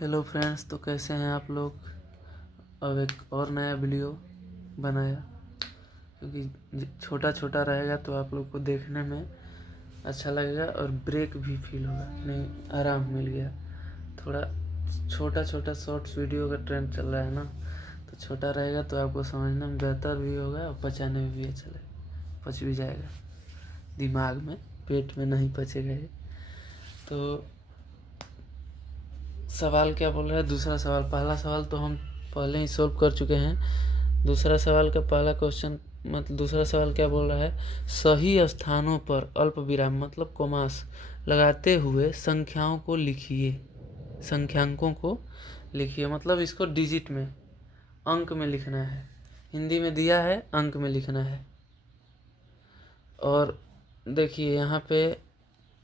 Hello friends, तो कैसे हैं आप लोग। अब एक और नया वीडियो बनाया क्योंकि छोटा छोटा रहेगा तो आप लोग को देखने में अच्छा लगेगा और ब्रेक भी फील होगा, नहीं आराम मिल गया। थोड़ा छोटा छोटा शॉर्ट्स वीडियो का ट्रेंड चल रहा है ना, तो छोटा रहेगा तो आपको समझने में बेहतर भी होगा और पचाने में भी अच्छा लगेगा, पच भी जाएगा दिमाग में, पेट में नहीं पचेगा ये। तो सवाल क्या बोल रहा है, दूसरा सवाल। पहला सवाल तो हम पहले ही सोल्व कर चुके हैं। दूसरा सवाल का पहला क्वेश्चन मतलब दूसरा सवाल क्या बोल रहा है, सही स्थानों पर अल्प विराम मतलब कोमास लगाते हुए संख्याओं को लिखिए। संख्यांकों को लिखिए मतलब इसको डिजिट में, अंक में लिखना है। हिंदी में दिया है, अंक में लिखना है। और देखिए यहाँ पे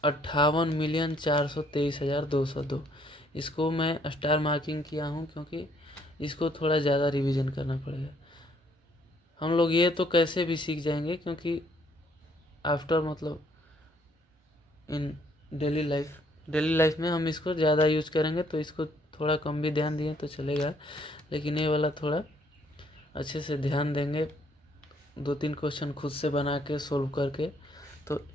58,423,202, इसको मैं स्टार मार्किंग किया हूँ क्योंकि इसको थोड़ा ज़्यादा रिवीजन करना पड़ेगा। हम लोग ये तो कैसे भी सीख जाएंगे क्योंकि आफ्टर मतलब इन डेली लाइफ में हम इसको ज़्यादा यूज करेंगे, तो इसको थोड़ा कम भी ध्यान दिए तो चलेगा, लेकिन ये वाला थोड़ा अच्छे से ध्यान देंगे। 2-3 क्वेश्चन खुद से बना के सोल्व करके तो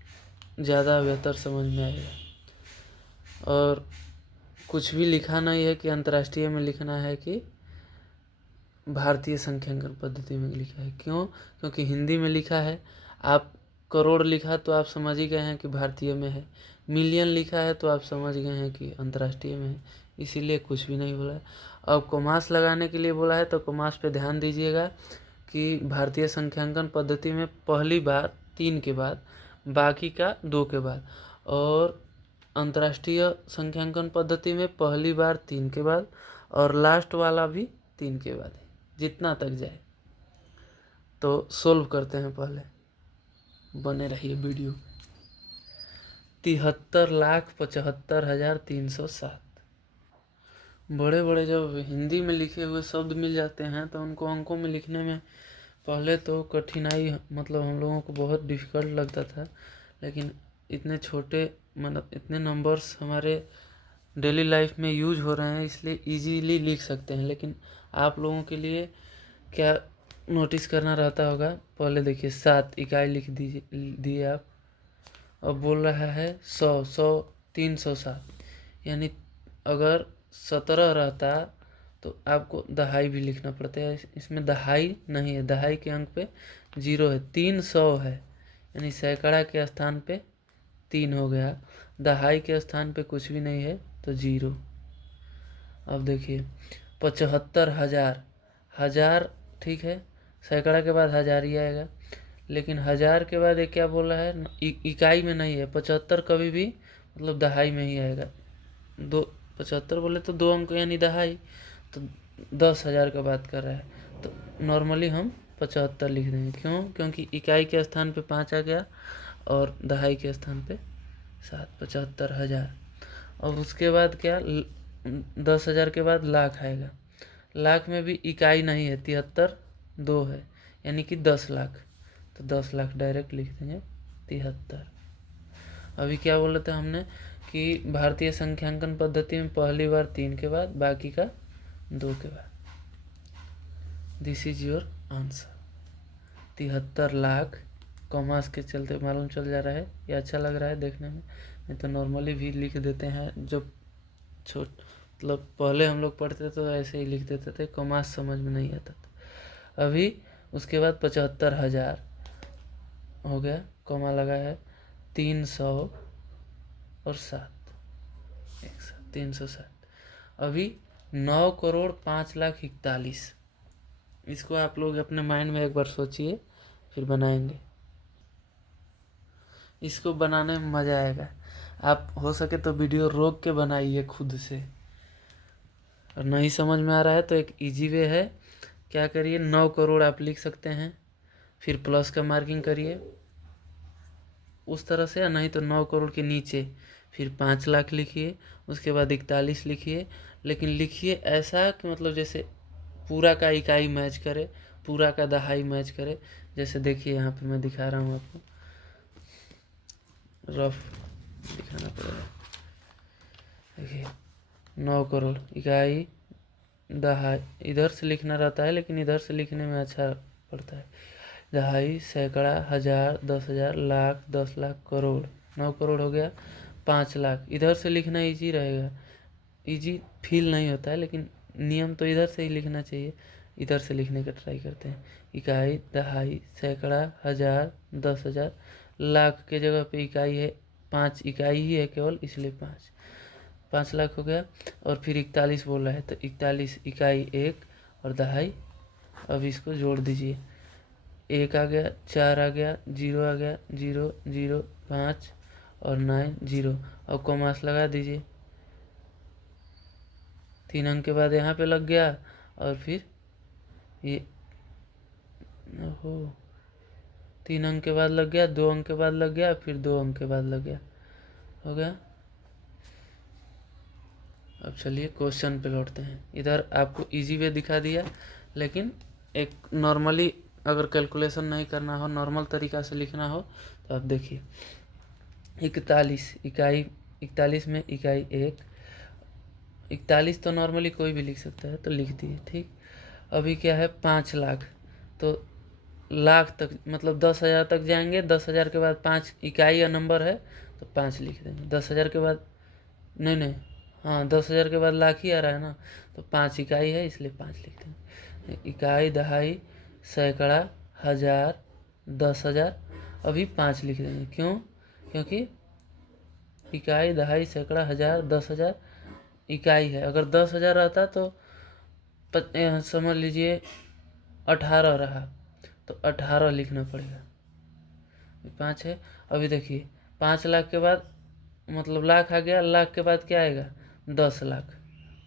ज़्यादा बेहतर समझ में आएगा। और कुछ भी लिखा नहीं है कि अंतर्राष्ट्रीय में लिखना है कि भारतीय संख्यांकन पद्धति में लिखा है। क्यों? क्योंकि हिंदी में लिखा है। आप करोड़ लिखा तो आप समझ ही गए हैं कि भारतीय में है, मिलियन लिखा है तो आप समझ गए हैं कि अंतर्राष्ट्रीय में है, इसीलिए कुछ भी नहीं बोला है। अब कोमास लगाने के लिए बोला है तो कोमास पे ध्यान दीजिएगा कि भारतीय संख्यांकन पद्धति में पहली बार 3 के बाद, बाकी का 2 के बाद, और अंतर्राष्ट्रीय संख्यांकन पद्धति में पहली बार 3 के बाद और लास्ट वाला भी 3 के बाद है, जितना तक जाए। तो सोल्व करते हैं, पहले बने रहिए वीडियो। 73,75,307। बड़े बड़े जब हिंदी में लिखे हुए शब्द मिल जाते हैं तो उनको अंकों में लिखने में पहले तो कठिनाई मतलब हम लोगों को बहुत डिफ़िकल्ट लगता था, लेकिन इतने छोटे मतलब इतने नंबर्स हमारे डेली लाइफ में यूज हो रहे हैं इसलिए इजीली लिख सकते हैं। लेकिन आप लोगों के लिए क्या नोटिस करना रहता होगा, पहले देखिए 7 इकाई लिख दिए आप। अब बोल रहा है 307, यानी अगर 17 रहता तो आपको दहाई भी लिखना पड़ता है। इसमें दहाई नहीं है, दहाई के अंक पे 0 है। 300 है यानी सैकड़ा के स्थान पे 3 हो गया, दहाई के स्थान पे कुछ भी नहीं है तो 0। अब देखिए 75,000, हजार ठीक है, सैकड़ा के बाद हजार ही आएगा, लेकिन हजार के बाद ये क्या बोल रहा है, इकाई में नहीं है। 75 कभी भी मतलब दहाई में ही आएगा। 75 बोले तो 2 अंक यानी दहाई, तो 10,000 का बात कर रहा है तो नॉर्मली हम 75 लिख देंगे। क्यों? क्योंकि इकाई के स्थान पे 5 आ गया और दहाई के स्थान पे 7, 75,000। और उसके बाद क्या, 10,000 के बाद लाख आएगा। लाख में भी इकाई नहीं है, 73 2 है यानी कि 10 लाख, तो 10 लाख डायरेक्ट लिख देंगे 73। अभी क्या बोला था हमने कि भारतीय संख्यांकन पद्धति में पहली बार 3 के बाद, बाकी का 2 के बाद। This is your answer. 73 lakh commas के चलते मालूम चल जा रहा है। ये अच्छा लग रहा है देखने में, नहीं तो नॉर्मली भी लिख देते हैं। जो मतलब पहले हम लोग पढ़ते तो ऐसे ही लिख देते थे, कॉमास समझ में नहीं आता था। अभी उसके बाद 75,000 हो गया, कॉमा लगा है, 300 और 7, 307। अभी 9,05,41,, इसको आप लोग अपने माइंड में एक बार सोचिए, फिर बनाएंगे। इसको बनाने में मज़ा आएगा। आप हो सके तो वीडियो रोक के बनाइए खुद से। और नहीं समझ में आ रहा है तो एक इजी वे है, क्या करिए, 9 करोड़ आप लिख सकते हैं, फिर प्लस का मार्किंग करिए उस तरह से, या नहीं तो 9 करोड़ के नीचे फिर 5 लाख लिखिए, उसके बाद 41 लिखिए। लेकिन लिखिए ऐसा कि मतलब जैसे पूरा का इकाई मैच करे, पूरा का दहाई मैच करे। जैसे देखिए यहाँ पे मैं दिखा रहा हूँ आपको, रफ दिखाना पड़ेगा। देखिए 9 करोड़। इकाई दहाई इधर से लिखना रहता है, लेकिन इधर से लिखने में अच्छा पड़ता है। दहाई, सैकड़ा, हजार, 10,000, लाख, 10 लाख, करोड़। 9 करोड़ हो गया। 5 लाख इधर से लिखना इजी रहेगा, इजी फील नहीं होता है, लेकिन नियम तो इधर से ही लिखना चाहिए। इधर से लिखने का ट्राई करते हैं। इकाई, दहाई, सैकड़ा, हजार, 10,000, लाख के जगह पे इकाई है, 5 इकाई ही है केवल, इसलिए 5 लाख हो गया। और फिर 41 बोल रहा है, तो 41 इकाई 1 और दहाई। अब इसको जोड़ दीजिए, 1 आ गया, 4 आ गया, 0 आ गया, 0 0 5 और 9 0। अब कॉमास लगा दीजिए, 3 अंक के बाद यहाँ पे लग गया, और फिर ये हो 3 अंक के बाद लग गया, 2 अंक के बाद लग गया, फिर 2 अंक के बाद लग गया, हो गया। अब चलिए क्वेश्चन पे लौटते हैं। इधर आपको इजी वे दिखा दिया, लेकिन एक नॉर्मली अगर कैलकुलेशन नहीं करना हो, नॉर्मल तरीका से लिखना हो, तो आप देखिए 41 इकाई, 41 में इकाई 1, 41 तो नॉर्मली कोई भी लिख सकता है, तो लिख दिए, ठीक। अभी क्या है, 5 लाख, तो लाख तक मतलब 10,000 तक जाएंगे, 10,000 के बाद 5 इकाई या नंबर है, तो 5 लिख देंगे। 10,000 के बाद नहीं, हाँ 10,000 के बाद लाख ही आ रहा है ना, तो 5 इकाई है, इसलिए 5 लिख देंगे। इकाई, दहाई, सैकड़ा, हजार, 10,000, अभी 5 लिख देंगे। क्यों? क्योंकि इकाई, दहाई, सैकड़ा, हजार, 10,000 इकाई है। अगर 10,000 रहता तो समझ लीजिए 18 रहा, तो 18 लिखना पड़ेगा। 5 है। अभी देखिए 5 लाख के बाद मतलब लाख आ गया, लाख के बाद क्या आएगा, 10 लाख,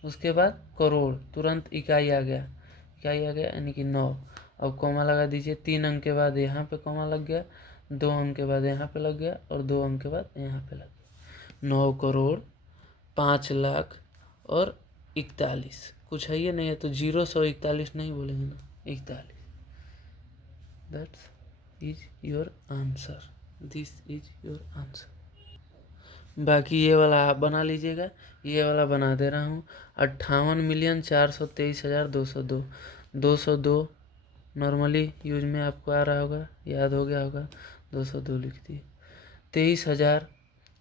उसके बाद करोड़, तुरंत इकाई आ गया, इकाई आ गया यानी कि 9। अब कॉमा लगा दीजिए, 3 अंक के बाद यहाँ पे कॉमा लग गया, 2 अंक के बाद यहाँ पे लग गया, और 2 अंक के बाद यहाँ पे लग गया। 9 करोड़ 5 लाख और 41, कुछ है ये नहीं है तो 041 नहीं बोलेंगे ना, 41। That's is your answer, this is your answer. बाकी ये वाला आप बना लीजिएगा, ये वाला बना दे रहा हूँ। 58,423,202, 202 नॉर्मली यूज में आपको आ रहा होगा, याद हो गया होगा, 202 लिख दिए। 23,000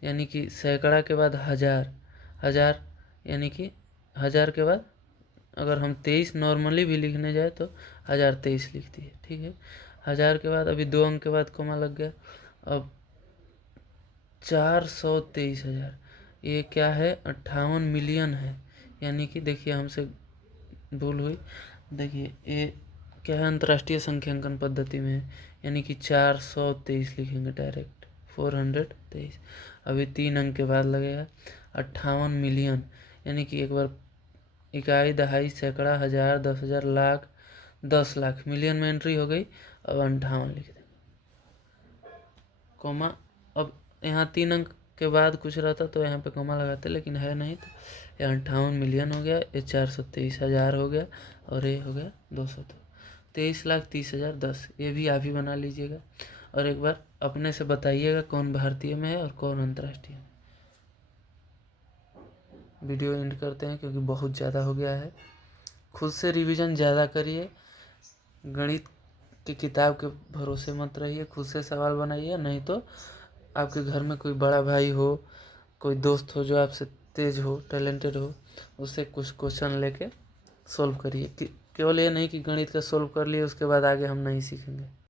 यानी कि सैकड़ा के बाद हजार, हजार यानी कि हजार के बाद अगर हम 23 नॉर्मली भी लिखने जाए तो 1023 लिख दिए, ठीक है। हजार के बाद अभी 2 अंक के बाद कोमा लग गया। अब 423,000, ये क्या है, 58 मिलियन है, यानी कि देखिए हमसे भूल हुई, देखिए ये क्या है, अंतर्राष्ट्रीय संख्यांकन पद्धति में है, यानी कि 423 लिखेंगे डायरेक्ट, 423। अभी 3 अंक के बाद लगेगा 58 मिलियन, यानी कि एक बार इकाई, दहाई, सैकड़ा, हजार, 10,000, लाख, 10 लाख, मिलियन में एंट्री हो गई। अब 58 लिख दें, कॉमा। अब यहाँ 3 अंक के बाद कुछ रहता तो यहाँ पे कॉमा लगाते, लेकिन है नहीं, तो ये 58 मिलियन हो गया, ये 423,000 हो गया, और ये हो गया 202, 23,30,010। ये भी आप ही बना लीजिएगा, और एक बार अपने से बताइएगा कौन भारतीय में है और कौन अंतर्राष्ट्रीय में। वीडियो एंड करते हैं क्योंकि बहुत ज़्यादा हो गया है। खुद से रिवीजन ज़्यादा करिए, गणित की किताब के भरोसे मत रहिए, खुद से सवाल बनाइए, नहीं तो आपके घर में कोई बड़ा भाई हो, कोई दोस्त हो जो आपसे तेज हो, टैलेंटेड हो, उससे कुछ क्वेश्चन लेके सॉल्व करिए। केवल ये नहीं कि गणित का सॉल्व कर लिए उसके बाद आगे हम नहीं सीखेंगे।